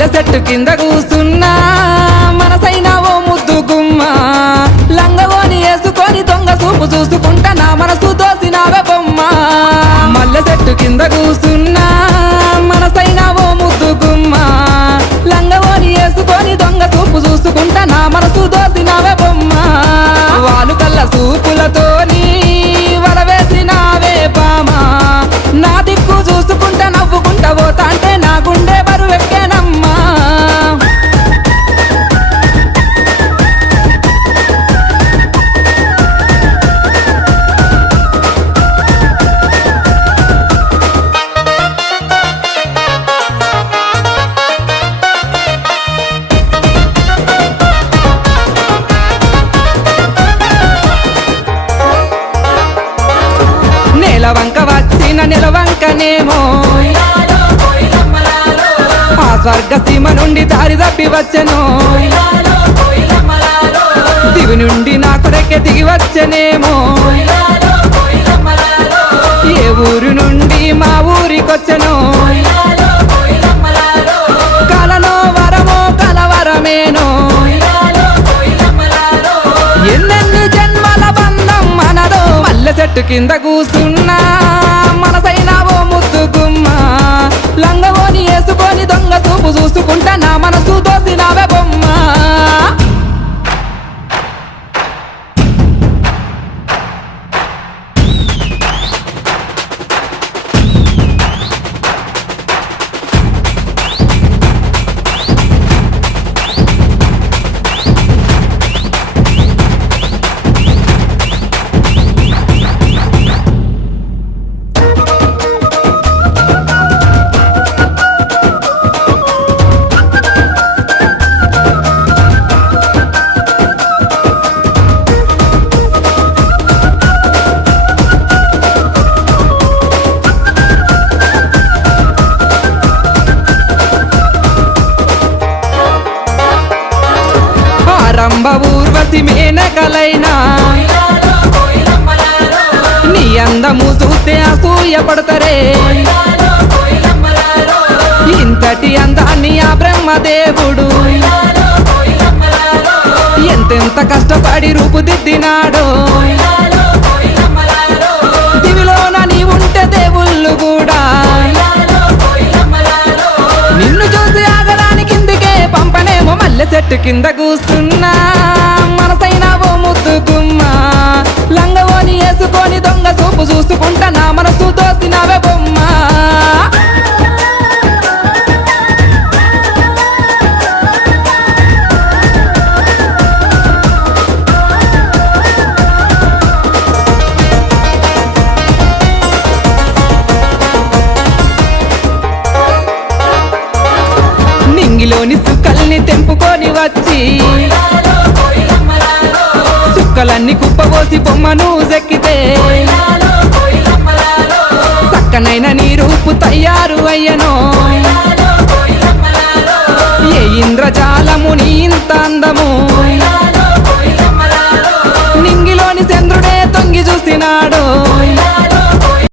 మల్లె చెట్టు కింద కూసున్నా మనసైనా ఓ ముద్దు గుమ్మ లంగవోని వేసుకొని దొంగ చూపు చూసుకుంటా నా మనసు దోసినావే బొమ్మ మల్లె చెట్టు కింద కూసున్నా మనసైనా ఓ ముద్దు గుమ్మ లంగవోని వేసుకొని దొంగ చూపు చూసుకుంటా నా మనసు దోసినావే బొమ్మ వాలు కళ్ళ చూపులతోని వలవేసినావే బామా నా దిక్కు చూసుకుంటా నవ్వుకుంటా పోతా అంటే నా గుండె బరువెక్కేనమ్మా నెలవంక వచ్చిన నెలవంకనేమో ఆ స్వర్గ సీమ నుండి దారి తప్పి వచ్చెను దివి నుండి నా కొరకే దిగి వచ్చెనేమో ఏ ఊరు నుండి మా ఊరికొచ్చెను కలలో వరమో కలవరమేనో ఎన్నెన్ని జన్మల బంధం మనదో మల్లె చెట్టు కింద కూసున్నా మనసైనా ఓ ముద్దు గుమ్మ లంగవోని వేసుకొని దొంగ చూపు చూసుకుంటా నా మనసు దోసినావే బొమ్మ రంభ ఊర్వశి మేనకలైనా నీ అందము చూస్తే అసూయ పడతారే ఇంతటి అందాన్ని ఆ బ్రహ్మదేవుడు ఎంతెంత కష్టపడి రూపుదిద్దినాడో దివిలోన నీ ఉంటే దేవుళ్ళు కూడా నిన్ను చూసి ఆగడానికి కిందికే పంపనేమో మల్లె చెట్టు కింద కూస్తున్నా మనసైనా ఓ ముద్దు గుమ్మ లంగవోని వేసుకొని దొంగ చూపు చూసుకుంటా నా మనసు దోసినావే బొమ్మ నింగిలోని సుక్కల్ని తెంపుకొని వచ్చి సుక్కలన్నీ కుప్పబోసి బొమ్మను చెక్కితే చక్కనైన నీ రూపు తయారు అయ్యనో ఏ ఇంద్రజాలము నీ ఇంత అందము